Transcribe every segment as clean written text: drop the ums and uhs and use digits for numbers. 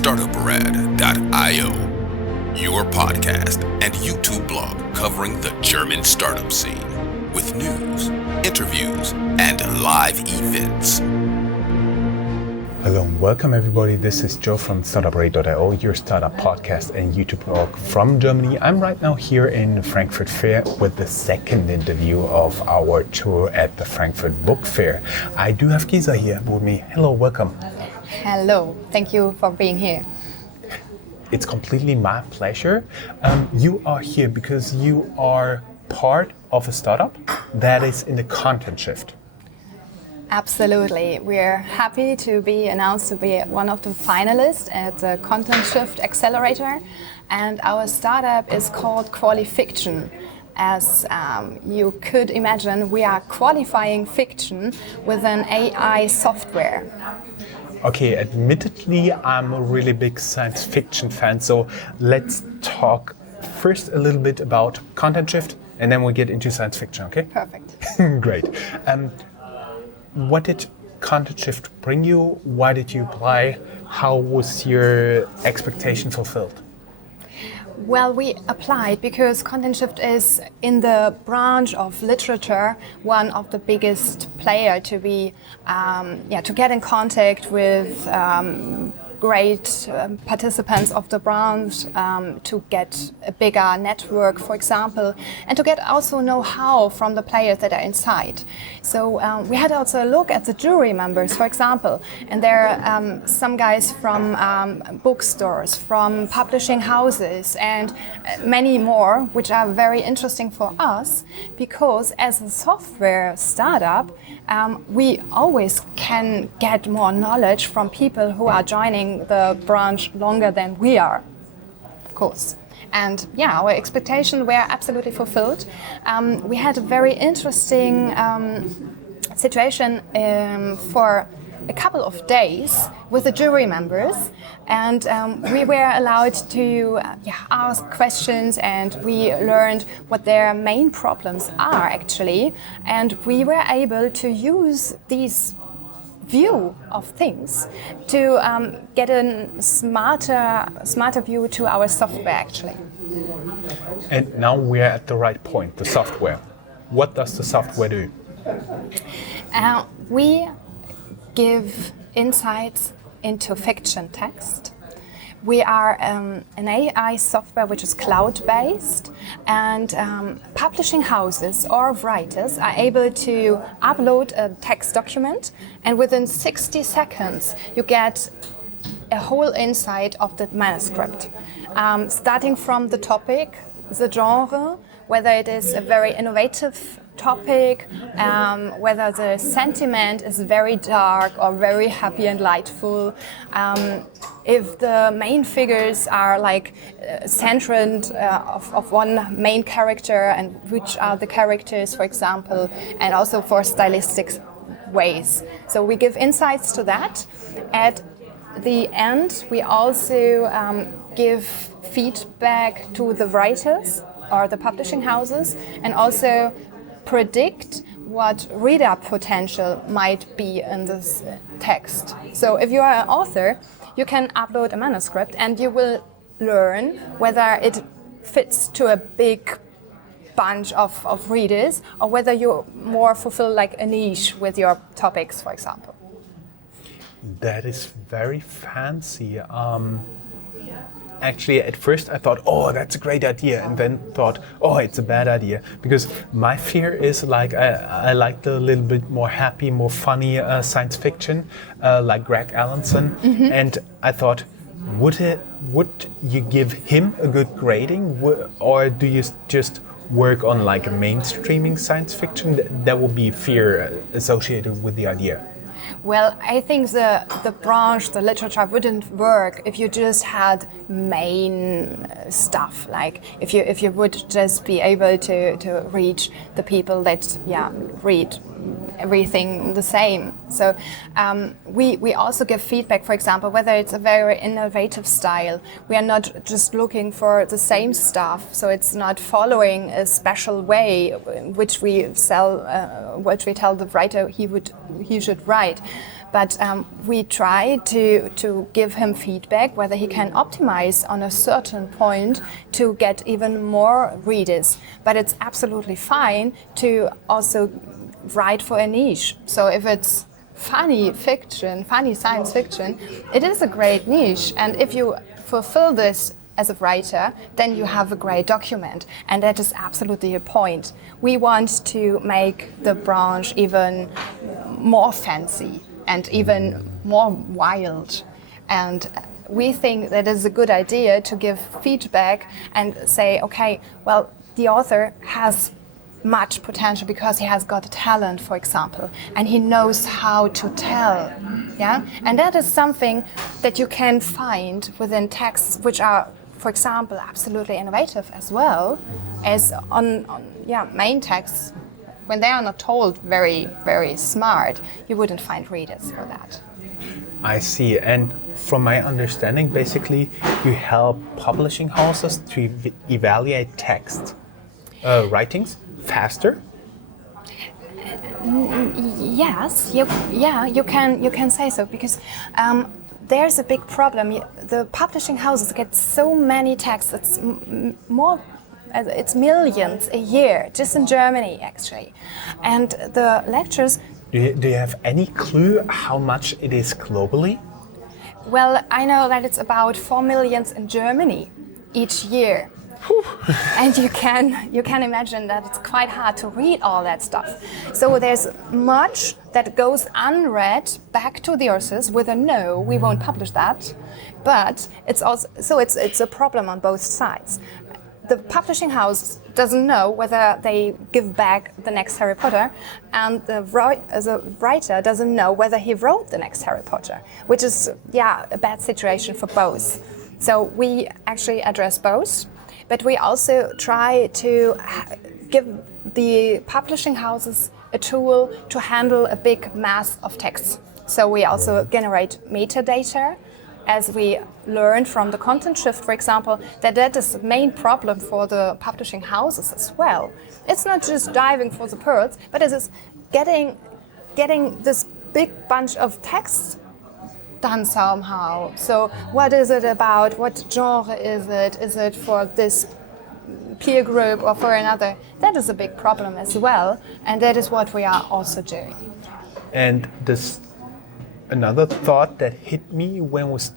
Startuprad.io, your podcast and YouTube blog covering the German startup scene with news, interviews, and live events. Hello and welcome everybody. This is Joe from Startuprad.io, your startup podcast and YouTube blog from Germany. I'm right now here in Frankfurt Fair with the second interview of our tour at the Frankfurt Book Fair. I do have Gisa here with me. Hello, welcome. Hello, thank you for being here. It's completely my pleasure. You are here because you are part of a startup that is in the content shift. Absolutely. We're happy to be announced to be one of the finalists at the Content Shift Accelerator. And our startup is called QualiFiction. As you could imagine, we are qualifying fiction with an AI software. Okay, admittedly, I'm a really big science fiction fan, so let's talk first a little bit about content shift, and then we'll get into science fiction, okay? Perfect. Great. What did content shift bring you? Why did you apply? How was your expectation fulfilled? Well, we applied because Content Shift is in the branch of literature one of the biggest player to be, to get in contact with great participants of the branch, to get a bigger network, for example, and to get also know-how from the players that are inside. So we had also a look at the jury members, for example, and there are some guys from bookstores, from publishing houses, and many more, which are very interesting for us, because as a software startup, we always can get more knowledge from people who are joining the branch longer than we are, of course. And yeah, our expectations were absolutely fulfilled. We had a very interesting situation for a couple of days with the jury members, and we were allowed to ask questions, and we learned what their main problems are actually, and we were able to use these view of things to get a smarter view to our software actually. And now we're at the right point, the software. What does the software do? We give insights into fiction text. We are an AI software which is cloud-based, and publishing houses or writers are able to upload a text document, and within 60 seconds you get a whole insight of the manuscript, starting from the topic, the genre, whether it is a very innovative topic, whether the sentiment is very dark or very happy and lightful, if the main figures are like centered of one main character, and which are the characters, for example, and also for stylistic ways. So we give insights to that. At the end, we also give feedback to the writers or the publishing houses, and also predict what reader potential might be in this text. So if you are an author, you can upload a manuscript and you will learn whether it fits to a big bunch of readers, or whether you more fulfill like a niche with your topics, for example. That is very fancy. Actually, at first I thought, oh, that's a great idea, and then thought, oh, it's a bad idea, because my fear is like I like the little bit more happy, more funny science fiction, like Greg Allenson, and I thought, would you give him a good grading, or do you just work on like a mainstreaming science fiction? That would be fear associated with the idea. Well, I think the branch, the literature wouldn't work if you just had main stuff. Like if you would just be able to reach the people that read everything the same. So we also give feedback, for example, whether it's a very innovative style. We are not just looking for the same stuff, so it's not following a special way which we tell the writer he should write. But we try to give him feedback whether he can optimize on a certain point to get even more readers. But it's absolutely fine to also write for a niche. So if it's funny fiction, funny science fiction, it is a great niche. And if you fulfill this as a writer, then you have a great document. And that is absolutely the point. We want to make the branch even more fancy and even more wild. And we think that it's a good idea to give feedback and say, okay, well, the author has much potential because he has got a talent, for example, and he knows how to tell, yeah? And that is something that you can find within texts which are, for example, absolutely innovative as well as on main texts. When they are not told very, very smart, you wouldn't find readers for that. I see. And from my understanding, basically, you help publishing houses to evaluate text writings faster? Yes, you can say so, because there's a big problem. The publishing houses get so many texts. It's millions a year, just in Germany, actually. And the lectures... Do you have any clue how much it is globally? Well, I know that it's about 4 million in Germany each year. And you can imagine that it's quite hard to read all that stuff. So there's much that goes unread back to the authors with a no, we won't publish that. But it's also it's a problem on both sides. The publishing house doesn't know whether they give back the next Harry Potter, and the writer doesn't know whether he wrote the next Harry Potter, which is a bad situation for both. So we actually address both, but we also try to give the publishing houses a tool to handle a big mass of texts. So we also generate metadata, as we learned from the content shift, for example, that is the main problem for the publishing houses as well. It's not just diving for the pearls, but it is getting this big bunch of texts done somehow. So what is it about? What genre is it? Is it for this peer group or for another? That is a big problem as well, and that is what we are also doing. And this another thought that hit me when I was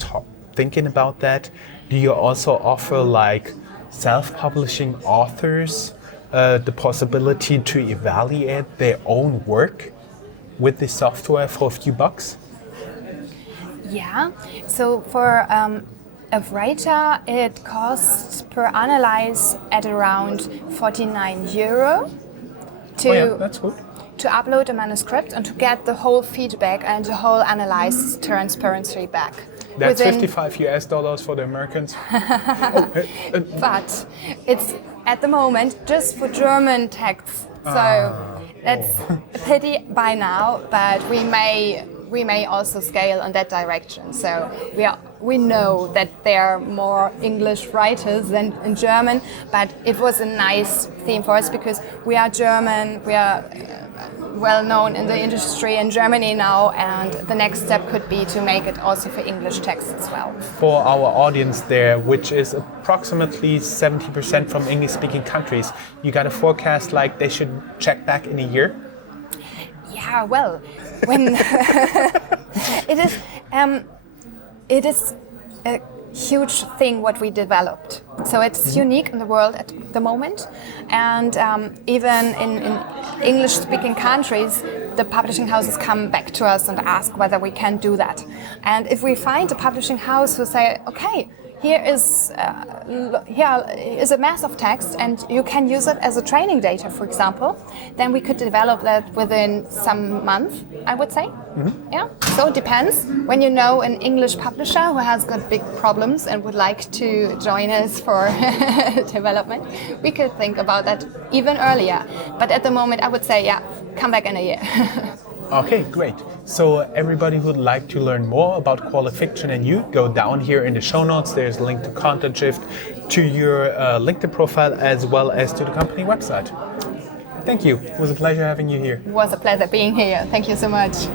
thinking about that, do you also offer like self-publishing authors the possibility to evaluate their own work with the software for a few bucks? Yeah, so for a writer, it costs per analyze at around €49 that's good. to upload a manuscript and to get the whole feedback and the whole analysis transparency back. That's $55 for the Americans. But it's at the moment just for German texts. So that's a pity by now, but we may also scale on that direction. So we know that there are more English writers than in German, but it was a nice theme for us because we are German, we are well known in the industry in Germany now, and the next step could be to make it also for English texts as well. For our audience there, which is approximately 70% from English-speaking countries, you got a forecast like they should check back in a year? Yeah, well, when it is a huge thing what we developed. So it's unique in the world at the moment, and even in English-speaking countries, the publishing houses come back to us and ask whether we can do that. And if we find a publishing house who say, okay, here is a mass of text, and you can use it as a training data, for example. Then we could develop that within some month, I would say. Yeah. So it depends. When you know an English publisher who has got big problems and would like to join us for development, we could think about that even earlier. But at the moment, I would say, come back in a year. Okay, great. So everybody who'd like to learn more about QualiFiction and you, go down here in the show notes. There's a link to Content Shift, to your LinkedIn profile, as well as to the company website. Thank you. It was a pleasure having you here. It was a pleasure being here. Thank you so much.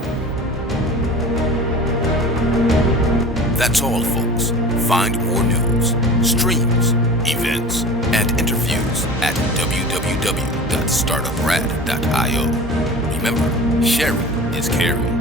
That's all, folks. Find more news, streams, events, and interviews at www.startuprad.io. Remember, sharing is caring.